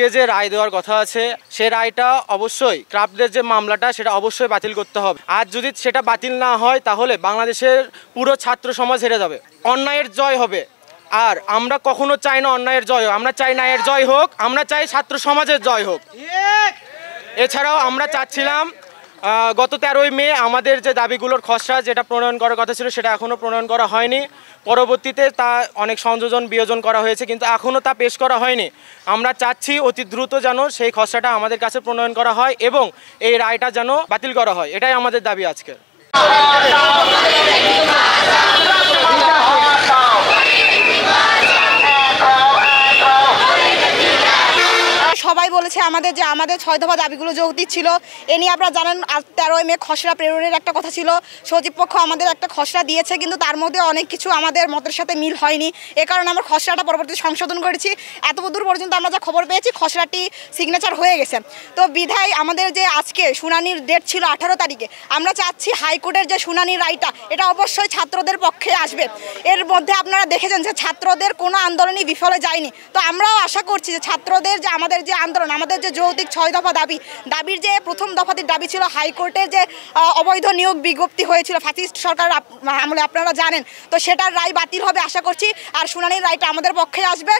আজকে যে রায় দেওয়ার কথা আছে সে রায়টা অবশ্যই ক্রাফটদের যে মামলাটা সেটা অবশ্যই বাতিল করতে হবে। আর যদি সেটা বাতিল না হয় তাহলে বাংলাদেশের পুরো ছাত্র সমাজ হেরে যাবে, অন্যায়ের জয় হবে। আর আমরা কখনো চাই না অন্যায়ের জয় হোক, আমরা চাই ন্যায়ের জয় হোক, আমরা চাই ছাত্র সমাজের জয় হোক। এছাড়াও আমরা চাচ্ছিলাম গত 13ই মে আমাদের যে দাবিগুলোর খসড়া যেটা প্রণয়ন করার কথা ছিল সেটা এখনও প্রণয়ন করা হয়নি। পরবর্তীতে তা অনেক সংযোজন বিয়োজন করা হয়েছে কিন্তু এখনও তা পেশ করা হয়নি। আমরা চাচ্ছি অতি দ্রুত যেন সেই খসড়াটা আমাদের কাছে প্রণয়ন করা হয় এবং এই রায়টা যেন বাতিল করা হয়, এটাই আমাদের দাবি আজকে। সবাই বলেছে আমাদের 6 দফা দাবিগুলো যৌক্তিক ছিল। এ নিয়ে আপনারা জানেন 13ই মে খসড়া প্রেরণের একটা কথা ছিল, সচিব পক্ষ আমাদের একটা খসড়া দিয়েছে কিন্তু তার মধ্যে অনেক কিছু আমাদের মতের সাথে মিল হয়নি। এ কারণে আমরা খসড়াটা পরবর্তীতে সংশোধন করেছি। এতদূর পর্যন্ত আমরা যা খবর পেয়েছি খসড়াটি সিগনেচার হয়ে গেছে। তো বিধায় আমাদের যে আজকে শুনানির ডেট ছিল 18 তারিখে, আমরা চাচ্ছি হাইকোর্টের যে শুনানির রায়টা এটা অবশ্যই ছাত্রদের পক্ষে আসবে। এর মধ্যে আপনারা দেখেছেন যে ছাত্রদের কোনো আন্দোলনই বিফলে যায়নি। তো আমরাও আশা করছি যে ছাত্রদের যে আমাদের যে আন্দোলন, আমাদের যে যৌক্তিক 6 দফা দাবির যে প্রথম দফাটির দাবি ছিল হাইকোর্টের যে অবৈধ নিয়োগ বিজ্ঞপ্তি হয়েছিল ফ্যাসিস্ট সরকার আমলে, আপনারা জানেন, তো সেটার রায় বাতিল হবে আশা করছি। আর শুনানির রায়টা আমাদের পক্ষে আসবে